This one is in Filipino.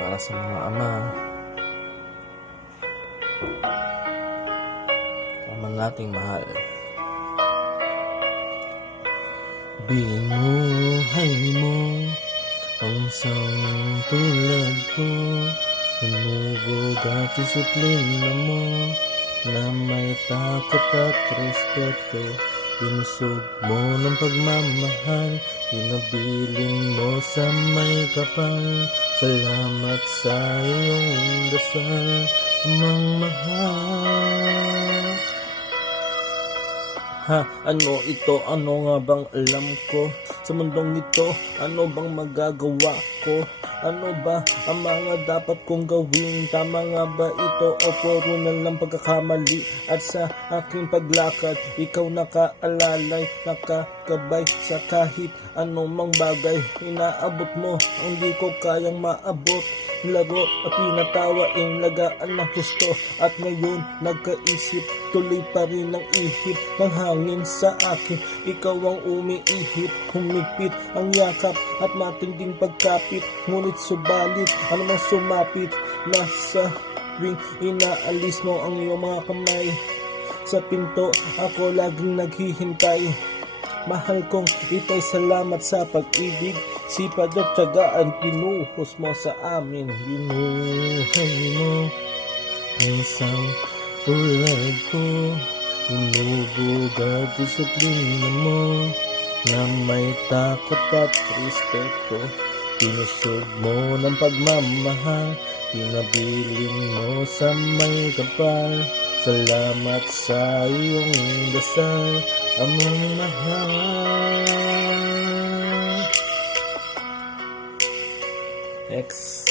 para sa mga ama, ama nating mahal. Binuhay mo ang isang tulad ko, hinubog at disiplina mo na may takot at respeto. Binusog mo ng pagmamahal, pinabilin mo sa may kapal. Salamat sa iyong dasal, amang mahal. Ano ito? Ano nga bang alam ko? Sa mundong ito, ano bang magagawa ko? Ano ba ang mga dapat kong gawin? Tama nga ba ito o puro na lang pagkakamali? At sa aking paglakad, ikaw nakaalalay, nakakabay sa kahit anumang bagay. Inaabot mo, hindi ko kayang maabot. Laro at pinatawaing lagaan ng gusto. At ngayon nagkaisip, tuloy pa rin ang ihip ng hangin sa akin. Ikaw ang umiihip, humigpit ang yakap at matinding pagkapit. Ngunit subalit, ano mang sumapit, nasa tuwing inaalis mo ang iyong mga kamay. Sa pinto ako laging naghihintay. Mahal kong itay, salamat sa pag-ibig, sipag at tiyagaan pinuhos mo sa amin. Binuhay mo ang isang tulad ko, hinubog at disiplina mo na may takot at respeto. Pinusog mo ng pagmamahal, pinabilin mo sa may kapal. Salamat sa iyong dasal, amang mahal. X